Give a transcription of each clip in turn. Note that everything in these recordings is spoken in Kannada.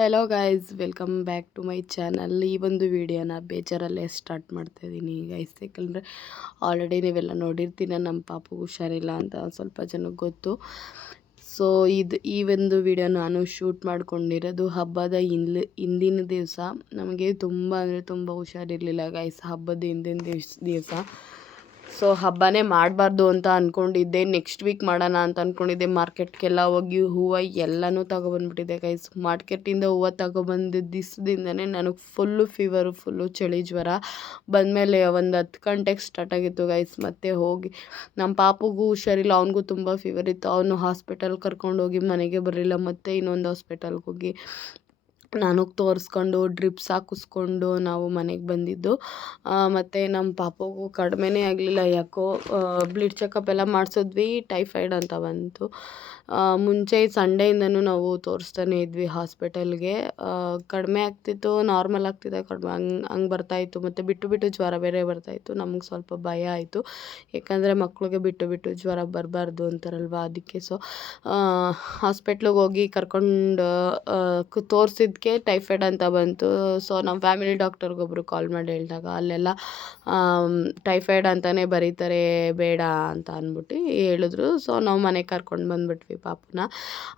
Hello guys, welcome back to my channel. ಈ ಒಂದು ವಿಡಿಯೋನ ಬೇಜಾರಲ್ಲೇ ಸ್ಟಾರ್ಟ್ ಮಾಡ್ತಾಯಿದ್ದೀನಿ ಗೈಸ್. ಯಾಕಂದರೆ ಆಲ್ರೆಡಿ ನೀವೆಲ್ಲ ನೋಡಿರ್ತೀರ ನಮ್ಮ ಪಾಪು ಹುಷಾರಿಲ್ಲ ಅಂತ ಸ್ವಲ್ಪ ಜನಕ್ಕೆ ಗೊತ್ತು. ಸೊ ಈ ಒಂದು ವಿಡಿಯೋ ನಾನು ಶೂಟ್ ಮಾಡ್ಕೊಂಡಿರೋದು ಹಬ್ಬದ ಹಿಂದಿನ ದಿವಸ. ನಮಗೆ ತುಂಬ ಅಂದರೆ ತುಂಬ ಹುಷಾರಿರಲಿಲ್ಲ ಗೈಸ್ ಹಬ್ಬದ ಹಿಂದಿನ ದಿವಸ. ಸೊ ಹಬ್ಬನೇ ಮಾಡಬಾರ್ದು ಅಂತ ಅಂದ್ಕೊಂಡಿದ್ದೆ, ನೆಕ್ಸ್ಟ್ ವೀಕ್ ಮಾಡೋಣ ಅಂತ ಅಂದ್ಕೊಂಡಿದ್ದೆ. ಮಾರ್ಕೆಟ್ಗೆಲ್ಲ ಹೋಗಿ ಹೂವು ಎಲ್ಲನೂ ತಗೊಬಂದ್ಬಿಟ್ಟಿದ್ದೆ ಗೈಸ್. ಮಾರ್ಕೆಟಿಂದ ಹೂವು ತಗೊಬಂದಿದ್ದ ದಿವಸದಿಂದನೇ ನನಗೆ ಫುಲ್ಲು ಫೀವರು, ಫುಲ್ಲು ಚಳಿ ಜ್ವರ ಬಂದಮೇಲೆ ಒಂದು 10 ಗಂಟೆಗೆ ಸ್ಟಾರ್ಟ್ ಆಗಿತ್ತು ಗೈಸ್. ಮತ್ತು ಹೋಗಿ ನಮ್ಮ ಪಾಪುಗೂ ಹುಷಾರಿಲ್ಲ, ಅವನಿಗೂ ತುಂಬ ಫೀವರ್ ಇತ್ತು. ಅವನು ಹಾಸ್ಪಿಟಲ್ಗೆ ಕರ್ಕೊಂಡೋಗಿ ಮನೆಗೆ ಬರಲಿಲ್ಲ. ಮತ್ತು ಇನ್ನೊಂದು ಹಾಸ್ಪಿಟಲ್ಗೆ ಹೋಗಿ ನಾನು ತೋರಿಸ್ಕೊಂಡು ಡ್ರಿಪ್ಸ್ ಹಾಕಿಸ್ಕೊಂಡು ನಾವು ಮನೆಗೆ ಬಂದಿದ್ದು. ಮತ್ತು ನಮ್ಮ ಪಾಪುಗೂ ಕಡಿಮೆನೇ ಆಗಲಿಲ್ಲ, ಯಾಕೋ ಬ್ಲಡ್ ಚೆಕಪ್ ಎಲ್ಲ ಮಾಡಿಸಿದ್ವಿ, ಟೈಫಾಯ್ಡ್ ಅಂತ ಬಂತು. ಮುಂಚೆ ಸಂಡೆಯಿಂದನೂ ನಾವು ತೋರಿಸ್ತಾನೆ ಇದ್ವಿ ಹಾಸ್ಪಿಟಲ್ಗೆ. ಕಡಿಮೆ ಆಗ್ತಿತ್ತು, ನಾರ್ಮಲ್ ಆಗ್ತಿದೆ, ಕಡಿಮೆ ಹಂಗೆ ಬರ್ತಾಯಿತ್ತು. ಮತ್ತು ಬಿಟ್ಟು ಜ್ವರ ಬೇರೆ ಬರ್ತಾಯಿತ್ತು. ನಮಗೆ ಸ್ವಲ್ಪ ಭಯ ಆಯಿತು, ಯಾಕಂದರೆ ಮಕ್ಳಿಗೆ ಬಿಟ್ಟು ಜ್ವರ ಬರಬಾರ್ದು ಅಂತಾರಲ್ವ, ಅದಕ್ಕೆ. ಸೊ ಹಾಸ್ಪಿಟ್ಲಿಗೆ ಹೋಗಿ ಕರ್ಕೊಂಡು ತೋರಿಸಿದ್ಕೆ ಟೈಫಾಯ್ಡ್ ಅಂತ ಬಂತು. ಸೊ ನಮ್ಮ ಫ್ಯಾಮಿಲಿ ಡಾಕ್ಟರ್ಗೊಬ್ಬರು ಕಾಲ್ ಮಾಡಿ ಹೇಳಿದಾಗ ಅಲ್ಲೆಲ್ಲ ಟೈಫಾಯ್ಡ್ ಅಂತಲೇ ಬರೀತಾರೆ, ಬೇಡ ಅಂತ ಅಂದ್ಬಿಟ್ಟು ಹೇಳಿದ್ರು. ಸೊ ನಾವು ಮನೆಗೆ ಕರ್ಕೊಂಡು ಬಂದುಬಿಟ್ವಿ ಪಾಪುನ.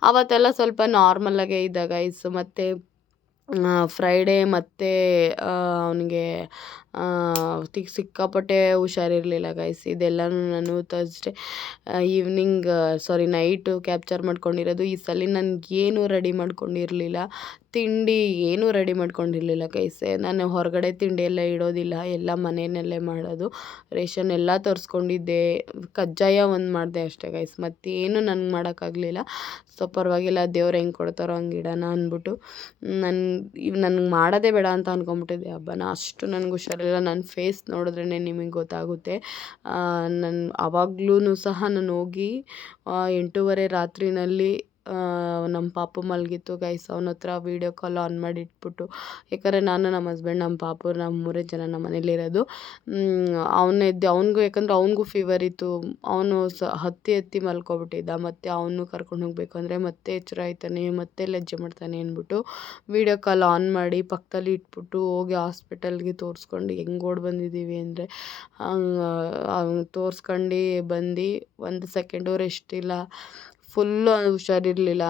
ಆವತ್ತೆಲ್ಲ ಸ್ವಲ್ಪ ನಾರ್ಮಲಾಗೇ ಇದ್ದ ಗೈಸ್. ಮತ್ತು ಫ್ರೈಡೇ ಮತ್ತು ಅವನಿಗೆ ಸಿಕ್ಕಾಪಟ್ಟೆ ಹುಷಾರಿರಲಿಲ್ಲ ಗೈಸ್. ಇದೆಲ್ಲನೂ ನಾನು ಥರ್ಸ್ಡೇ ನೈಟು ಕ್ಯಾಪ್ಚರ್ ಮಾಡ್ಕೊಂಡಿರೋದು. ಈ ಸಲ ನನಗೇನು ರೆಡಿ ಮಾಡ್ಕೊಂಡಿರಲಿಲ್ಲ, ತಿಂಡಿ ಏನೂ ರೆಡಿ ಮಾಡ್ಕೊಂಡಿರಲಿಲ್ಲ ಗೈಸ್. ನಾನು ಹೊರಗಡೆ ತಿಂಡಿ ಎಲ್ಲ ಇಡೋದಿಲ್ಲ, ಎಲ್ಲ ಮನೆಯಲ್ಲೇ ಮಾಡೋದು. ರೇಷನ್ ಎಲ್ಲ ತರಿಸ್ಕೊಂಡಿದ್ದೆ, ಕಜ್ಜಾಯ ಒಂದು ಮಾಡಿದೆ ಅಷ್ಟೇ ಗೈಸ್. ಮತ್ತೇನು ನನಗೆ ಮಾಡೋಕ್ಕಾಗಲಿಲ್ಲ. ಸೊ ಪರವಾಗಿಲ್ಲ, ದೇವ್ರು ಹೆಂಗೆ ಕೊಡ್ತಾರೋ ಹಂಗೆ ಇಡೋಣ ಅಂದ್ಬಿಟ್ಟು ನನಗೆ ಮಾಡೋದೇ ಬೇಡ ಅಂತ ಅಂದ್ಕೊಂಬಿಟ್ಟಿದ್ದೆ ಹಬ್ಬನ. ಅಷ್ಟು ನನಗೆ ಹುಷಾರಿಲ್ಲ. ನನ್ನ ಫೇಸ್ ನೋಡಿದ್ರೇ ನಿಮಗೆ ಗೊತ್ತಾಗುತ್ತೆ. ಆವಾಗ್ಲೂ ಸಹ ನಾನು ಹೋಗಿ 8:30 ರಾತ್ರಿನಲ್ಲಿ ನಮ್ಮ ಪಾಪು ಮಲಗಿತ್ತು ಗೈಸ್. ಅವನ ಹತ್ರ ವೀಡಿಯೋ ಕಾಲ್ ಆನ್ ಮಾಡಿ ಇಟ್ಬಿಟ್ಟು, ಯಾಕಂದರೆ ನಾನು, ನಮ್ಮ ಹಸ್ಬೆಂಡ್, ನಮ್ಮ ಪಾಪು, ನಮ್ಮ 3 ಜನ ನಮ್ಮ ಮನೇಲಿರೋದು. ಅವನಿಗೂ ಯಾಕಂದರೆ ಅವನಿಗೂ ಫೀವರ್ ಇತ್ತು. ಅವನು ಹತ್ತಿ ಮಲ್ಕೊಬಿಟ್ಟಿದ್ದ. ಮತ್ತು ಅವನು ಕರ್ಕೊಂಡು ಹೋಗಬೇಕು ಅಂದರೆ ಮತ್ತೆ ಎಚ್ಚರ ಆಯ್ತಾನೆ, ಮತ್ತೆ ಲಜ್ಜೆ ಮಾಡ್ತಾನೆ ಅಂದ್ಬಿಟ್ಟು ವೀಡಿಯೋ ಕಾಲ್ ಆನ್ ಮಾಡಿ ಪಕ್ಕದಲ್ಲಿ ಇಟ್ಬಿಟ್ಟು ಹೋಗಿ ಹಾಸ್ಪಿಟಲ್ಗೆ ತೋರಿಸ್ಕೊಂಡು ಹೆಂಗೆ ಓಡಿ ಬಂದಿದ್ದೀವಿ ಅಂದರೆ ತೋರಿಸ್ಕೊಂಡು ಬಂದು 1 ಸೆಕೆಂಡು ರೆಸ್ಟ್ ಇಲ್ಲ. ಫುಲ್ಲು ಹುಷಾರಿರಲಿಲ್ಲ.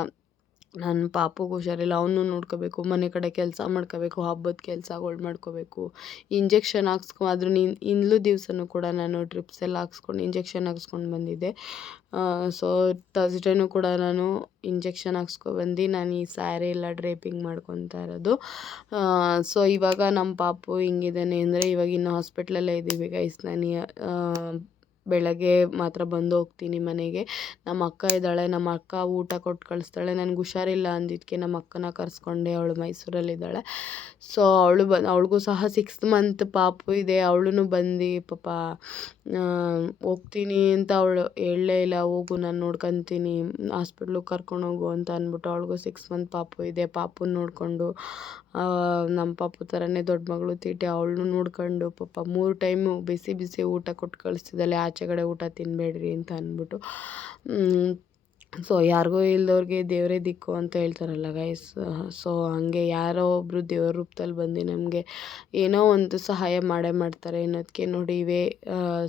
ನನ್ನ ಪಾಪುಗೂ ಹುಷಾರಿಲ್ಲ, ಅವನು ನೋಡ್ಕೋಬೇಕು, ಮನೆ ಕಡೆ ಕೆಲಸ ಮಾಡ್ಕೋಬೇಕು, ಹಬ್ಬದ ಕೆಲಸಗಳು ಮಾಡ್ಕೋಬೇಕು, ಇಂಜೆಕ್ಷನ್ ಅದ್ರ ಹಿಂದ್ಲು ದಿವಸನೂ ಕೂಡ ನಾನು ಡ್ರಿಪ್ಸ್ ಎಲ್ಲ ಹಾಕ್ಸ್ಕೊಂಡು ಇಂಜೆಕ್ಷನ್ ಹಾಕ್ಸ್ಕೊಂಡು ಬಂದಿದ್ದೆ. ಸೊ ಥರ್ಸ್ಡೇನೂ ಕೂಡ ನಾನು ಇಂಜೆಕ್ಷನ್ ಹಾಕ್ಸ್ಕೊಬಂದು ನಾನು ಈ ಸ್ಯಾರಿ ಎಲ್ಲ ಡ್ರೇಪಿಂಗ್ ಮಾಡ್ಕೊತಾ ಇರೋದು. ಸೊ ಇವಾಗ ನಮ್ಮ ಪಾಪು ಹಿಂಗಿದ್ದಾನೆ ಅಂದರೆ ಇವಾಗ ಇನ್ನು ಹಾಸ್ಪಿಟ್ಲಲ್ಲೇ ಇದ್ದೀವಿ ಗೈಸ್. ನಾನು ಬೆಳಗ್ಗೆ ಮಾತ್ರ ಬಂದು ಹೋಗ್ತೀನಿ ಮನೆಗೆ. ನಮ್ಮ ಅಕ್ಕ ಇದ್ದಾಳೆ, ನಮ್ಮ ಅಕ್ಕ ಊಟ ಕೊಟ್ಟು ಕಳಿಸ್ತಾಳೆ. ನನಗೆ ಹುಷಾರಿಲ್ಲ ಅಂದಿದ್ದಕ್ಕೆ ನಮ್ಮ ಅಕ್ಕನ ಕರೆಸ್ಕೊಂಡೆ, ಅವಳು ಮೈಸೂರಲ್ಲಿದ್ದಾಳೆ. ಸೊ ಅವಳಿಗೂ ಸಹ 6th ಮಂತ್ ಪಾಪು ಇದೆ. ಅವಳು ಬಂದು ಪಾಪ ಹೋಗ್ತೀನಿ ಅಂತ ಅವಳು ಹೇಳಲೇ ಇಲ್ಲ. ಹೋಗು, ನಾನು ನೋಡ್ಕೊತೀನಿ, ಹಾಸ್ಪಿಟ್ಲಿಗೆ ಕರ್ಕೊಂಡೋಗು ಅಂತ ಅಂದ್ಬಿಟ್ಟು. ಅವಳಿಗೂ 6 ಮಂತ್ ಪಾಪು ಇದೆ. ಪಾಪುನ ನೋಡಿಕೊಂಡು ನಮ್ಮ ಪಾಪು ಥರನೇ ದೊಡ್ಡ ಮಗಳು ತೀಟೆ, ಅವಳನ್ನೂ ನೋಡ್ಕೊಂಡು ಪಾಪ 3 ಟೈಮು ಬಿಸಿ ಊಟ ಕೊಟ್ಟು ಕಳಿಸ್ತಿದ್ದಾಳೆ. ಆಚೆಗಡೆ ಊಟ ತಿನ್ನಬೇಡ್ರಿ ಅಂತ ಅಂದ್ಬಿಟ್ಟು. ಸೊ ಯಾರಿಗೂ ಇಲ್ದವ್ರಿಗೆ ದೇವರೇ ದಿಕ್ಕು ಅಂತ ಹೇಳ್ತಾರಲ್ಲ ಗೈಸ್. ಸೊ ಹಂಗೆ ಯಾರೋ ಒಬ್ಬರು ದೇವ್ರ ರೂಪದಲ್ಲಿ ಬಂದು ನಮಗೆ ಏನೋ ಒಂದು ಸಹಾಯ ಮಾಡೇ ಮಾಡ್ತಾರೆ ಅನ್ನೋದಕ್ಕೆ ನೋಡಿ ಇವೇ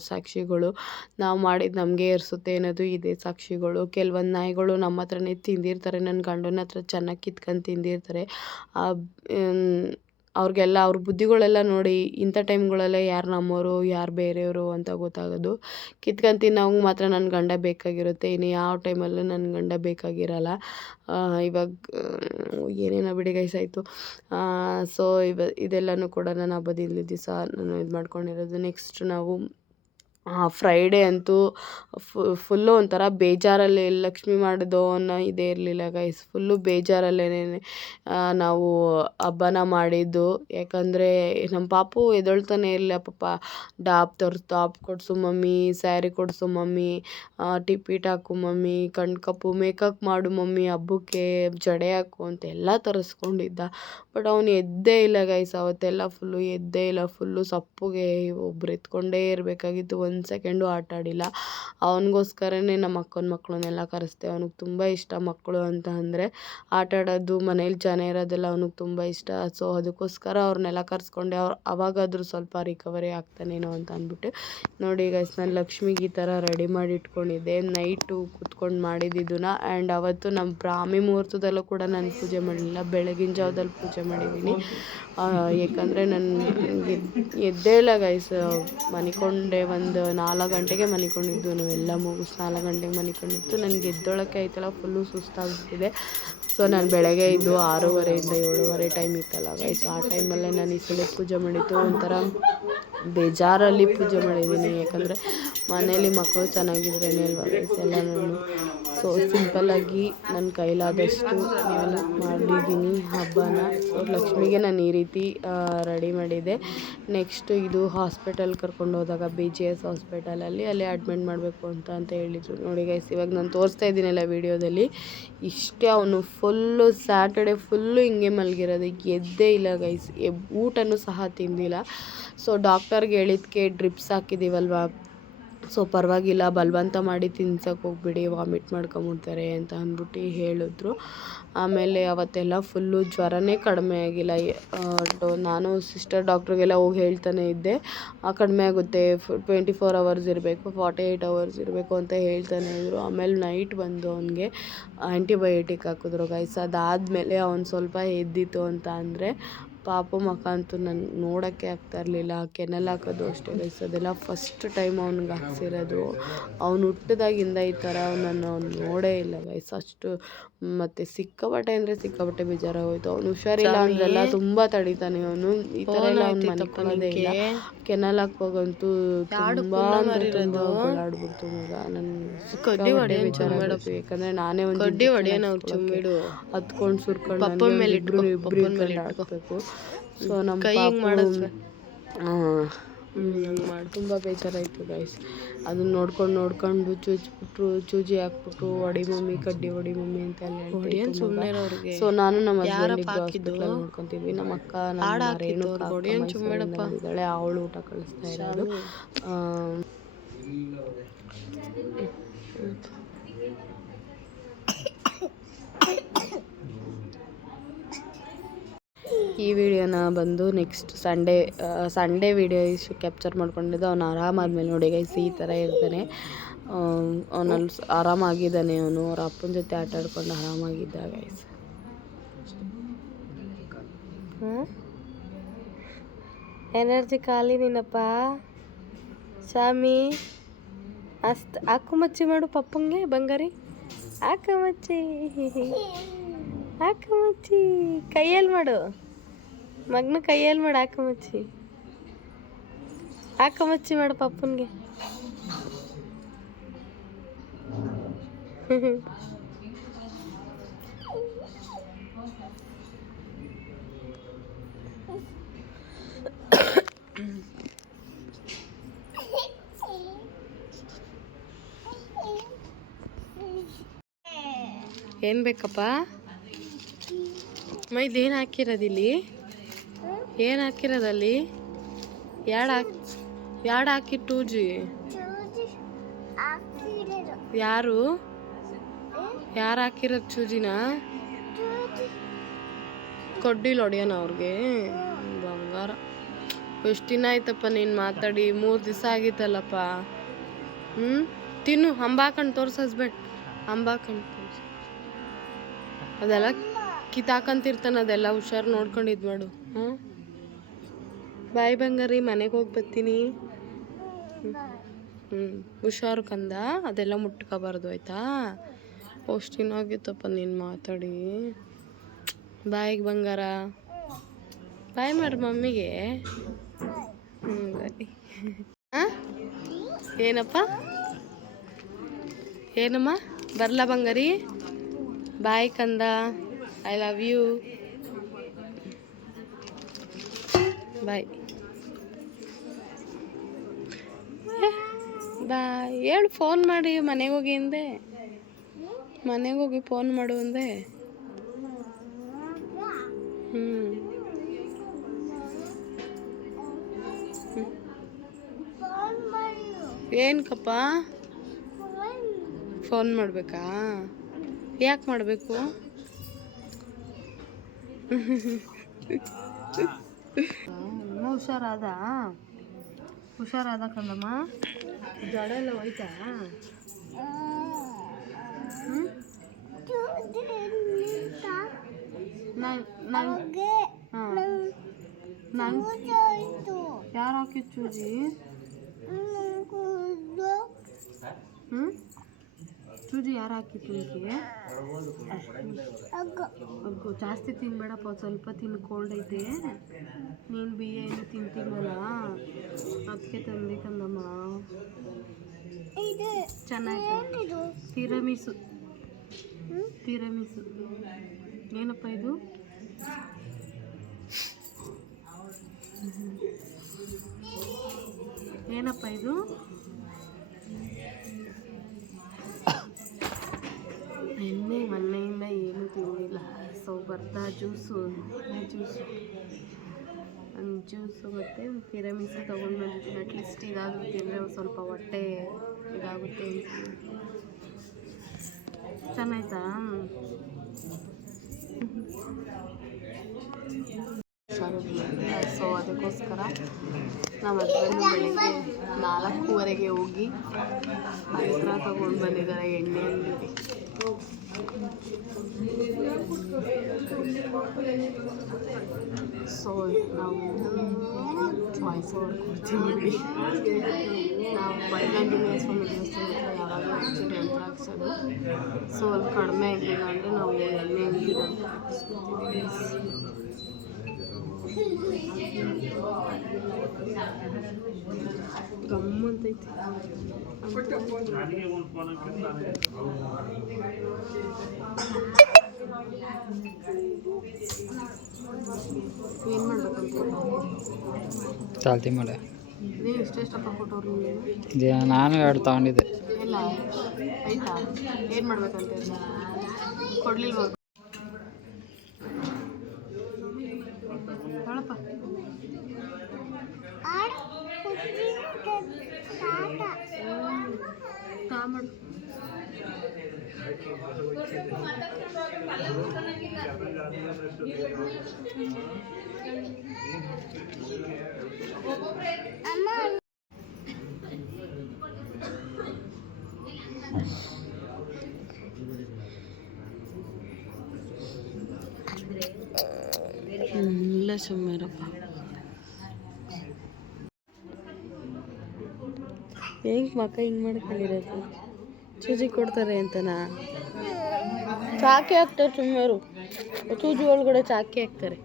ಸಾಕ್ಷಿಗಳು. ನಾವು ಮಾಡಿದ್ದು ನಮಗೆ ಇರಿಸುತ್ತೆ ಅನ್ನೋದು ಇದೇ ಸಾಕ್ಷಿಗಳು. ಕೆಲವೊಂದು ನಾಯಿಗಳು ನಮ್ಮ ಹತ್ರನೇ ತಿಂದಿರ್ತಾರೆ, ನನ್ನ ಗಂಡನ ಹತ್ರ ಚೆನ್ನಾಗಿ ಕಿತ್ಕೊಂಡು ತಿಂದಿರ್ತಾರೆ. ಅವ್ರಿಗೆಲ್ಲ ಅವ್ರ ಬುದ್ಧಿಗಳೆಲ್ಲ ನೋಡಿ ಇಂಥ ಟೈಮ್ಗಳಲ್ಲೇ ಯಾರು ನಮ್ಮವರು ಯಾರು ಬೇರೆಯವರು ಅಂತ ಗೊತ್ತಾಗೋದು. ಕಿತ್ಕೊಂಡು ತಿನ್ನೋಂಗೆ ಮಾತ್ರ ನನ್ನ ಗಂಡ ಬೇಕಾಗಿರುತ್ತೆ, ಇನ್ನು ಯಾವ ಟೈಮಲ್ಲೂ ನನ್ನ ಗಂಡ ಬೇಕಾಗಿರಲ್ಲ. ಇವಾಗ ಏನೇನೋ ಬಿಡಿ ಗೈಸ್ ಆಯಿತು. ಸೊ ಇದೆಲ್ಲನೂ ಕೂಡ ನಾನು ಹಬ್ಬದ ಹಿಂದಿನ ದಿವಸ ನಾನು ಇದು ಮಾಡ್ಕೊಂಡಿರೋದು. ನೆಕ್ಸ್ಟ್ ನಾವು ಫ್ರೈಡೇ ಅಂತೂ ಫುಲ್ಲು ಒಂಥರ ಬೇಜಾರಲ್ಲಿ, ಲಕ್ಷ್ಮಿ ಮಾಡೋದು ಅನ್ನೋ ಇದೇ ಇರಲಿಲ್ಲ ಗೈಸ್. ಫುಲ್ಲು ಬೇಜಾರಲ್ಲೇ ನಾವು ಹಬ್ಬನ ಮಾಡಿದ್ದು. ಯಾಕಂದರೆ ನಮ್ಮ ಪಾಪು ಎದ್ದೇಳ್ತಾನೆ ಇರಲಿಲ್ಲ ಪಾಪ. ಟಾಪ್ ಕೊಡಿಸು ಮಮ್ಮಿ, ಸ್ಯಾರಿ ಕೊಡಿಸು ಮಮ್ಮಿ, ಟಿಪ್ಪಿಟ್ ಹಾಕು ಮಮ್ಮಿ, ಕಪ್ಪು ಮೇಕಪ್ ಮಾಡು ಮಮ್ಮಿ, ಹಬ್ಬಕ್ಕೆ ಜಡೆ ಹಾಕು ಅಂತ ಎಲ್ಲ ತರಿಸ್ಕೊಂಡಿದ್ದ. ಬಟ್ ಅವನು ಎದ್ದೇ ಇಲ್ಲ ಗೈಸ್. ಅವತ್ತೆಲ್ಲ ಫುಲ್ಲು ಎದ್ದೇ ಇಲ್ಲ, ಫುಲ್ಲು ಸಪ್ಪಗೆ ಒಬ್ರು ಎತ್ಕೊಂಡೇ ಇರಬೇಕಾಗಿತ್ತು. ಒಂದು ಸೆಕೆಂಡು ಆಟ ಆಡಿಲ್ಲ. ಅವನಿಗೋಸ್ಕರನೇ ನಮ್ಮ ಅಕ್ಕನ ಮಕ್ಕಳನ್ನೆಲ್ಲ ಕರೆಸ್ದೆ. ಅವ್ನಿಗೆ ತುಂಬ ಇಷ್ಟ ಮಕ್ಕಳು ಅಂತ ಅಂದರೆ, ಆಟ ಆಡೋದು, ಮನೇಲಿ ಜನ ಇರೋದೆಲ್ಲ ಅವ್ನಿಗೆ ತುಂಬ ಇಷ್ಟ. ಸೊ ಅದಕ್ಕೋಸ್ಕರ ಅವ್ರನ್ನೆಲ್ಲ ಕರ್ಸ್ಕೊಂಡೆ. ಅವಾಗಾದರೂ ಸ್ವಲ್ಪ ರಿಕವರಿ ಆಗ್ತಾನೇನೋ ಅಂತ ಅಂದ್ಬಿಟ್ಟು. ನೋಡಿ ಗೈಸ್, ನಾನು ಲಕ್ಷ್ಮಿಗೆ ಈ ಥರ ರೆಡಿ ಮಾಡಿ ಇಟ್ಕೊಂಡಿದ್ದೆ. ನೈಟು ಕೂತ್ಕೊಂಡು ಮಾಡಿದ್ದಿದ್ದನ್ನ. ಆ್ಯಂಡ್ ಅವತ್ತು ನಮ್ಮ ಬ್ರಾಹ್ಮಿ ಮುಹೂರ್ತದಲ್ಲೂ ಕೂಡ ನಾನು ಪೂಜೆ ಮಾಡಲಿಲ್ಲ, ಬೆಳಗಿನ ಜಾವದಲ್ಲಿ ಪೂಜೆ ಮಾಡಿದ್ದೀನಿ. ಏಕೆಂದರೆ ನಾನು ಎದ್ದೇ ಇಲ್ಲ ಗೈಸ್. ಮನಿಕೊಂಡೆ ಒಂದು 4 ಗಂಟೆಗೆ ಮನಿಕೊಂಡಿದ್ದು. ನಾವೆಲ್ಲ ಮುಗಿಸ್ 4 ಗಂಟೆಗೆ ಮನಿಕೊಂಡಿತ್ತು. ನನಗೆ ಎದ್ದೊಳಕ್ಕೆ ಆಯ್ತಲ್ಲ, ಫುಲ್ಲು ಸುಸ್ತಾಗ್ಬಿಟ್ಟಿದೆ. ಸೊ ನಾನು ಬೆಳಗ್ಗೆ ಇದ್ದು 6:30 7:30 ಟೈಮ್ ಇತ್ತಲ್ಲ ಗೈಸ್, ಆ ಟೈಮಲ್ಲೇ ನಾನು ಈ ಸಲ ಪೂಜೆ ಮಾಡಿದ್ದು. ಒಂಥರ ಬೇಜಾರಲ್ಲಿ ಪೂಜೆ ಮಾಡಿದ್ದೀನಿ. ಯಾಕಂದರೆ ಮನೇಲಿ ಮಕ್ಕಳು ಚೆನ್ನಾಗಿದ್ರೇನೆ ಅಲ್ವಾ ಗೈಸ್ ಎಲ್ಲ. ನಾನು ಸೊ ಸಿಂಪಲ್ಲಾಗಿ ನನ್ನ ಕೈಲಾದಷ್ಟು ನಾನು ಮಾಡಿದ್ದೀನಿ ಹಬ್ಬನ. ಸೊ ಲಕ್ಷ್ಮಿಗೆ ನಾನು ಈ ರೀತಿ ರೆಡಿ ಮಾಡಿದ್ದೆ. ನೆಕ್ಸ್ಟು ಇದು ಹಾಸ್ಪಿಟಲ್ ಕರ್ಕೊಂಡು ಹೋದಾಗ BGS ಹಾಸ್ಪಿಟಲಲ್ಲಿ ಅಲ್ಲಿ ಅಡ್ಮಿಟ್ ಮಾಡಬೇಕು ಅಂತ ಹೇಳಿದರು. ನೋಡಿ ಗೈಸ್, ಇವಾಗ ನಾನು ತೋರಿಸ್ತಾ ಇದ್ದೀನಲ್ಲ ವೀಡಿಯೋದಲ್ಲಿ, ಇಷ್ಟೇ. ಅವನು ಫುಲ್ಲು ಸ್ಯಾಟರ್ಡೆ ಫುಲ್ಲು ಹಿಂಗೆ ಮಲಗಿರೋದು, ಎದ್ದೇ ಇಲ್ಲ ಗೈಸ್. ಊಟನೂ ಸಹ ತಿಂದಿಲ್ಲ. ಸೊ ಡಾಕ್ಟರ್ಗೆ ಹೇಳಿದ್ಕೆ ಡ್ರಿಪ್ಸ್ ಹಾಕಿದ್ದೀವಲ್ವ, ಸೊ ಪರವಾಗಿಲ್ಲ, ಬಲವಂತ ಮಾಡಿ ತಿನ್ಸಕ್ಕೆ ಹೋಗ್ಬಿಡಿ, ವಾಮಿಟ್ ಮಾಡ್ಕೊಂಬಿಡ್ತಾರೆ ಅಂತ ಅಂದ್ಬಿಟ್ಟು ಹೇಳಿದ್ರು. ಆಮೇಲೆ ಅವತ್ತೆಲ್ಲ ಫುಲ್ಲು ಜ್ವರನೇ ಕಡಿಮೆ ಆಗಿಲ್ಲ. ನಾನು ಸಿಸ್ಟರ್ ಡಾಕ್ಟ್ರಿಗೆಲ್ಲ ಹೋಗಿ ಹೇಳ್ತಾನೆ ಇದ್ದೆ, ಕಡಿಮೆ ಆಗುತ್ತೆ, 24 hours ಇರಬೇಕು, 48 hours ಇರಬೇಕು ಅಂತ ಹೇಳ್ತಾನೆ ಇದ್ದರು. ಆಮೇಲೆ ನೈಟ್ ಬಂದು ಅವನಿಗೆ ಆ್ಯಂಟಿಬಯೋಟಿಕ್ ಹಾಕಿದ್ರು ಗೈಸ್. ಅದಾದಮೇಲೆ ಅವ್ನು ಸ್ವಲ್ಪ ಎದ್ದಿತ್ತು ಅಂತ ಅಂದರೆ, ಪಾಪು ಮಕ್ಕ ಅಂತೂ ನನಗೆ ನೋಡೋಕ್ಕೆ ಆಗ್ತಾ ಇರಲಿಲ್ಲ. ಕೆನೆಲ್ ಹಾಕೋದು ಅಷ್ಟೇ ಗೈಸ್, ಅದೆಲ್ಲ ಫಸ್ಟ್ ಟೈಮ್ ಅವ್ನಿಗೆ ಹಾಕ್ಸಿರೋದು. ಅವ್ನು ಹುಟ್ಟಿದಾಗಿಂದ ಈ ಥರ ಅವ್ನು ನೋಡೇ ಇಲ್ಲ ಗೈಸ್. ಅಷ್ಟು ಮತ್ತು ಸಿಕ್ಕಾಪಟ್ಟೆ ಅಂದರೆ ಸಿಕ್ಕಾಪಟ್ಟೆ ಬೇಜಾರಾಗೋಯ್ತು. ಅವ್ನು ಹುಷಾರಿಲ್ಲ ಅಂದ್ರೆಲ್ಲ ತುಂಬ ತಡಿತಾನೆ ಅವನು. ಈ ಥರ ಎಲ್ಲ ಅವ್ನು ಮಲ್ಕೊಳ್ಳೋದೇ ಇಲ್ಲ. ಕೆನೆಲ್ ಹಾಕುವಾಗಂತೂ ತುಂಬ ಅಂದರೆ ತುಂಬ ಓಡಾಡ್ಬಿಡ್ತು ಮಗ. ನನಗೆ ಬೇಜಾರಾಗ್ಬಿಡ್ತು. ಯಾಕಂದರೆ ನಾನೇ ಒಂದು ಹತ್ಕೊಂಡು ಸುರ್ಕೊಂಡು ಇಬ್ಬರು ಆಡಬೇಕು. ಸೊ ನಮ್ಮ ತುಂಬ ಬೇಜಾರಾಯಿತು ಗೈಸ್. ಅದನ್ನ ನೋಡ್ಕೊಂಡು ಚುಚ್ಬಿಟ್ರು, ಚೂಜಿ ಹಾಕ್ಬಿಟ್ರು, ಹೊಡಿ ಮಮ್ಮಿ, ಕಡ್ಡಿ ಹೊಡಿ ಮಮ್ಮಿ ಅಂತ ಎಲ್ಲ ಹೇಳ್ತಾರೆ. ಸೊ ನಾನು ನಮ್ಮ ಹಸ್ಬೆಂಡಿಗೆ ಹಾಸ್ಪಿಟ್ಲಲ್ಲಿ ನೋಡ್ಕೊತಿದ್ವಿ. ನಮ್ಮ ಅಕ್ಕ ನಮ್ಮ ರೇಣುಕಾ ಅವಳು ಊಟ ಕಳಿಸ್ತಾ ಇರೋದು. ಈ ವಿಡಿಯೋನ ಬಂದು ನೆಕ್ಸ್ಟ್ ಸಂಡೇ ವಿಡಿಯೋ ಇಷ್ಟು ಕ್ಯಾಪ್ಚರ್ ಮಾಡ್ಕೊಂಡಿದ್ದು. ಅವನು ಆರಾಮಾದ್ಮೇಲೆ ನೋಡಿ ಗೈಸ್ ಈ ಥರ ಇರ್ತಾನೆ. ಅವನಲ್ಲಿ ಆರಾಮಾಗಿದ್ದಾನೆ. ಅವನು ಅವ್ರ ಅಪ್ಪನ ಜೊತೆ ಆಟ ಆಡ್ಕೊಂಡು ಆರಾಮಾಗಿದ್ದ ಗೈಸ್. ಎನರ್ಜಿ ಖಾಲಿ ನಿನ್ನಪ್ಪ ಸ್ವಾಮಿ. ಹಾಕು ಮಚ್ಚಿ ಮಾಡು ಪಪ್ಪಂಗೆ ಬಂಗಾರಿ. ಹಾಕು ಮಚ್ಚಿ, ಹಾಕು ಮಚ್ಚಿ, ಕೈಯಲ್ಲಿ ಮಾಡು ಮಗನ, ಕೈಯಲ್ಲಿ ಮಾಡು. ಹಾಕು ಮಚ್ಚಿ, ಹಾಕು ಮಚ್ಚಿ ಮಾಡು ಪಪ್ಪನಿಗೆ. ಏನು ಬೇಕಪ್ಪ? ಇದೇನು ಹಾಕಿರೋದಿಲ್ಲಿ? ಏನು ಹಾಕಿರೋದಲ್ಲಿ? ಯಾರು ಹಾಕಿ ಟೂಜಿ? ಯಾರು ಹಾಕಿರೋದು ಚೂಜಿನ? ಕೊಡ್ಡಿಲ್ಲ ಹೊಡಿಯೋಣ ಅವ್ರಿಗೆ. ಬಂಗಾರ. ಎಷ್ಟು ದಿನ ಆಯ್ತಪ್ಪ ನೀನು ಮಾತಾಡಿ? 3 ದಿವಸ ಆಗಿತ್ತಲ್ಲಪ್ಪ. ತಿನ್ನು. ಅಂಬಾಕಂಡು ತೋರ್ಸು ಹಸ್ಬೆಂಡ್. ಅಂಬಾಕಂಡು ತೋರ್ಸು. ಅದೆಲ್ಲ ಕಿತ್ತಾಕಂತಿರ್ತಾನೆ, ಅದೆಲ್ಲ ಹುಷಾರು ನೋಡ್ಕೊಂಡು ಇದು ಮಾಡು. ಬಾಯ್ ಬಂಗಾರಿ, ಮನೆಗೆ ಹೋಗಿ ಬರ್ತೀನಿ. ಹುಷಾರು ಕಂದ, ಅದೆಲ್ಲ ಮುಟ್ಕೋಬಾರ್ದು ಆಯ್ತಾ? ಅಷ್ಟು ದಿನ ಆಗಿತ್ತಪ್ಪ ನೀನು ಮಾತಾಡಿ. ಬಾಯಿಗೆ ಬಂಗಾರ. ಬಾಯ್ ಮಾಡು ಮಮ್ಮಿಗೆ. ಬಾಯ್. ಏನಪ್ಪ? ಏನಮ್ಮ? ಬರಲಾ ಬಂಗಾರಿ? ಬಾಯ್ ಕಂದ, ಐ ಲವ್ ಯು. ಬಾಯ್ ಬಾಯ್ ಹೇಳು. ಫೋನ್ ಮಾಡಿ ಮನೆಗೆ ಹೋಗಿ ಅಂದೆ. ಮನೆಗೆ ಹೋಗಿ ಫೋನ್ ಮಾಡು ಅಂದೆ. ಏನಕ್ಕಪ್ಪ ಫೋನ್ ಮಾಡಬೇಕಾ? ಯಾಕೆ ಮಾಡಬೇಕು? ಹುಷಾರಾದ ಕಂದಮ್ಮ? ಜ್ವರ ಎಲ್ಲ ಹೋಯ್ತಾ? ಯಾರು ಹಾಕಿದ್ ಚೂಜಿ? ಚೂಜಿ ಯಾರು ಹಾಕಿತ್ತು ನಿಮಗೆ? ಅಗ್ಗು ಜಾಸ್ತಿ ತಿನ್ಬೇಡಪ್ಪ, ಸ್ವಲ್ಪ ತಿನ್ನು, ಕೋಲ್ಡ್ ಐತೆ. ನೀನು ಬಿಯ್ಯ ಏನು ತಿಂತಿಲ್ವಲ್ಲ, ಅದಕ್ಕೆ ತಂದೆ ಕಂದಮ್ಮ. ಚೆನ್ನಾಗಿ ತಿರಮಿಸು ಏನಪ್ಪ ಇದು? ಏನಪ್ಪ ಇದು? ಮೊನ್ನೆಯಿಂದ ಏನೂ ತಿಂದಿಲ್ಲ. ಸೊ ಬರ್ತಾ ಜ್ಯೂಸು ಮತ್ತು ತಿರಮಿಸು ತೊಗೊಂಡು ಬಂದಿದ್ದೀನಿ. ಅಟ್ಲೀಸ್ಟ್ ಇದಾದರೂ ತಿಂದರೆ ಸ್ವಲ್ಪ ಹೊಟ್ಟೆ ಇದಾಗುತ್ತೆ. ಚೆನ್ನಾಯ್ತಾ? ಸೊ ಅದಕ್ಕೋಸ್ಕರ ನಮ್ಮ ಹಸ್ಬೆಂಡು ಬೆಳಿಗ್ಗೆ 4:15 ಹೋಗಿ ಯಂತ್ರ ತೊಗೊಂಡು ಬಂದಿದ್ದಾರೆ, ಎಣ್ಣೆ ಅಂಗಡಿ. ಸೊ ನಾವು ವಾಯ್ಸ್ ಓವರ್ ಕೊಡ್ತೀವಿ. ನಾವು ಬೈಲಾಂಜನೇಯ ಸ್ವಾಮಿ ದೇವಸ್ಥಾನ ಹತ್ರ ಯಾವಾಗಲೂ ಆ್ಯಕ್ಚುಲಿ ಯಂತ್ರ ಹಾಕ್ಸೋದು. ಸೊ ಅಲ್ಲಿ ಕಡಿಮೆ ಆಗಿಲ್ಲ ಅಂದರೆ ನಾವು ಎಣ್ಣೆ ಅಂಗಡಿ ಗಮ್ಮಂತೈತಿ. ಏನು ಮಾಡ್ಬೇಕಂತ ಚಾಲ್ತಿ ಮಾಡೆ. ನೀವು ಎಷ್ಟೆಷ್ಟಪ್ಪ ಕೊಟ್ಟವ್ರು? ನಾನು 2 ತಗೊಂಡಿದ್ದೆ. ಇಲ್ಲ ಆಯ್ತಾ? ಏನು ಮಾಡ್ಬೇಕಂತ ಕೊಡ್ಲಿಲ್ವ? ಹೇಳಪ್ಪ. ಮಾಡು. ಇಲ್ಲ ಸುಮ್ಮರಪ್ಪ. ಹೆಂಗೆ ಮಕ್ಕ ಹಿಂಗೆ ಮಾಡ್ಕೊಂಡಿರೋದು? ಚೂಜಿ ಕೊಡ್ತಾರೆ ಅಂತನಾ? ಚಾಕಿ ಹಾಕ್ತಾರೆ ಸುಮ್ಮರು. ಚೂಜಿ ಒಳಗಡೆ ಚಾಕಿ ಹಾಕ್ತಾರೆ.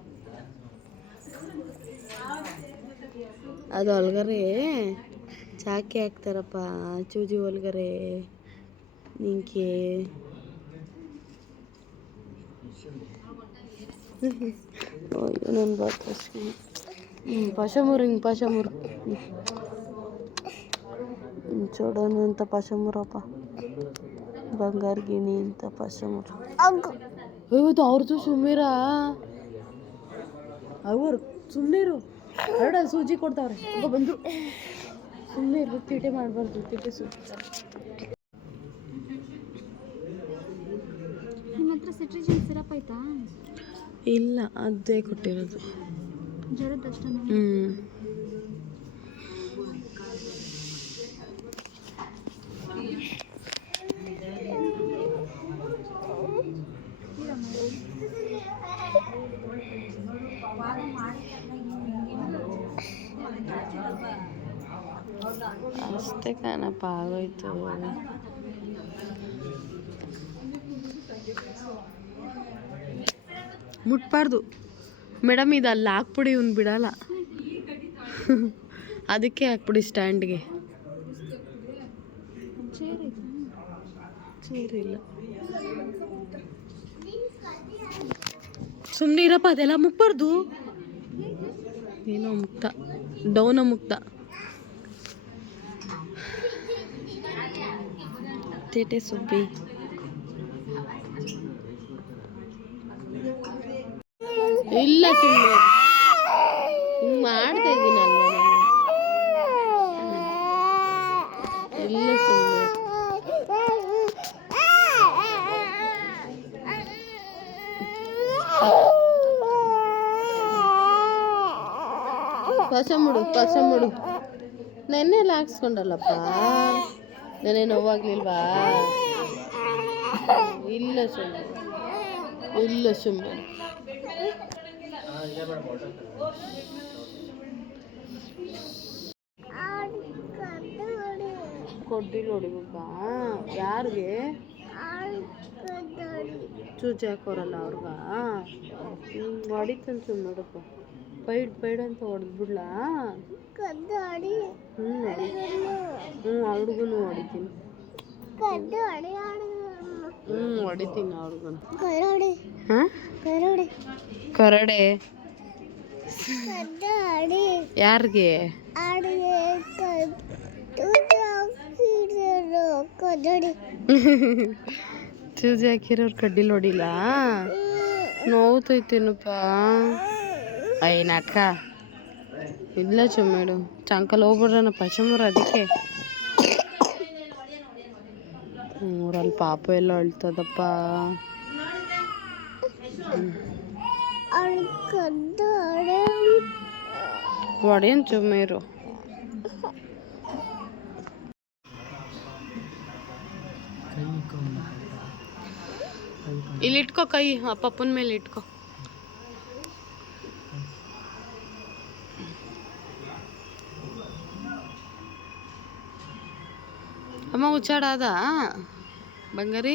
ಅದು ಒಳಗರೆ ಚಾಕಿ ಹಾಕ್ತಾರಪ್ಪ, ಚೂಜಿ ಒಳಗರೆ. ನಿಂಗೆ ನನ್ನ ಬಾತ್ ಪಾಶಮೂರು ಹಿಂಗೆ ಪಾಶಮೂರು ಚೋಡನು ಅಂತ ಪಾಶಮೂರಪ್ಪ, ಬಂಗಾರ ಗಿಣಿ ಅಂತ ಪಾಶಮೂರು. ಇವತ್ತು ಅವ್ರದ್ದು ಸುಮ್ಮೀರ, ಅವ್ರು ಸುಮ್ಮನಿರು. ಎರಡು ಸೂಜಿ ಕೊಡ್ತಾವ್ರೆ ಬಂದು. ಸುಮ್ಮನೆ ಇರು, ತೀಟೆ ಮಾಡಬಾರ್ದು. ತೀಟೆ ನಿಮ್ಮ ಹತ್ರ ಸಿಟ್ರಿಜಿನ್ ಸಿರಪ್ ಆಯ್ತಾ? ಇಲ್ಲ, ಅದೇ ಕೊಟ್ಟಿರೋದು. ಜ್ವರದಷ್ಟೇ? ಅಷ್ಟೇ ಕಾಣಪ್ಪ, ಆಗೋಯ್ತು. ಮುಟ್ಬಾರ್ದು ಮೇಡಮ್, ಇದು ಅಲ್ಲಿ ಹಾಕ್ಬಿಡಿ, ಇವ್ನು ಬಿಡಲ್ಲ. ಅದಕ್ಕೆ ಹಾಕ್ಬಿಡಿ ಸ್ಟ್ಯಾಂಡ್ಗೆ. ಚೇರಿಲ್ಲ, ಸುಮ್ಮನೆ ಇರಪ್ಪ, ಅದೆಲ್ಲ ಮುಕ್ಬಾರ್ದು. ಏನೋ ಮುಕ್ತ, ಡೌನ ಮುಕ್ತ. ತೇಟೆ ಸುಬ್ಬಿ. ಇಲ್ಲ ಸುಮ್ಮನೆ ಮಾಡ್ತಾ ಇದ್ದೀನಲ್ವ ನಾನು. ಕಸ ಮುಡು ನೆನ್ನೆ ಎಲ್ಲ ಹಾಕ್ಸ್ಕೊಂಡಲ್ಲಪ್ಪ ನೆನ್ನೆ ನೋವಾಗ್ಲಿಲ್ವಾ ಇಲ್ಲ ಸುಮ್ಮನೆ ಕೊಡ್ಡಿಲ್ಲ ಹೊಡಿಬೇಕಾ ಯಾರಿಗೆ ಚೂಚಿ ಹಾಕೋರಲ್ಲ ಅವ್ರಿಗ ಹೊಡಿತಂತ ಸುಮ್ಮನೆ ನೋಡಪ್ಪ ಪೈಡ್ ಅಂತ ಹೊಡೆದ್ಬಿಡ್ಲಾ ಅವ್ರಿಗೂ ಹೊಡಿತೀನಿ ಹೊಡಿತೀನಿ ಅವ್ರಿಗೂ ಕರಡೆ ಯಾರಿಗೆ ಚೂಜಿ ಹಾಕಿರೋರು ಕಡ್ಡಿಲ್ ಹೊಡಿಲ್ಲ ನೋವ್ತೈತೇನಪ್ಪ ಐ ನಾಟಕ ಇಲ್ಲ ಚುಮ್ಮೇಡು ಚಂಕಲ್ ಹೋಗ್ಬಿಡ್ರನಪ್ಪ ಚುಮ್ಮರು ಅದಕ್ಕೆ ಊರಲ್ಲಿ ಪಾಪ ಎಲ್ಲ ಅಳ್ತದಪ್ಪ ಹೊಡೆಯನ್ ಚುಮ್ಮೇರು ಇಲ್ಲಿ ಇಟ್ಕೋ ಕೈ ಪಪ್ಪನ ಮೇಲೆ ಇಟ್ಕೋ ಅಮ್ಮ ಹುಚ್ಚಾಡಾದ ಬಂಗಾರಿ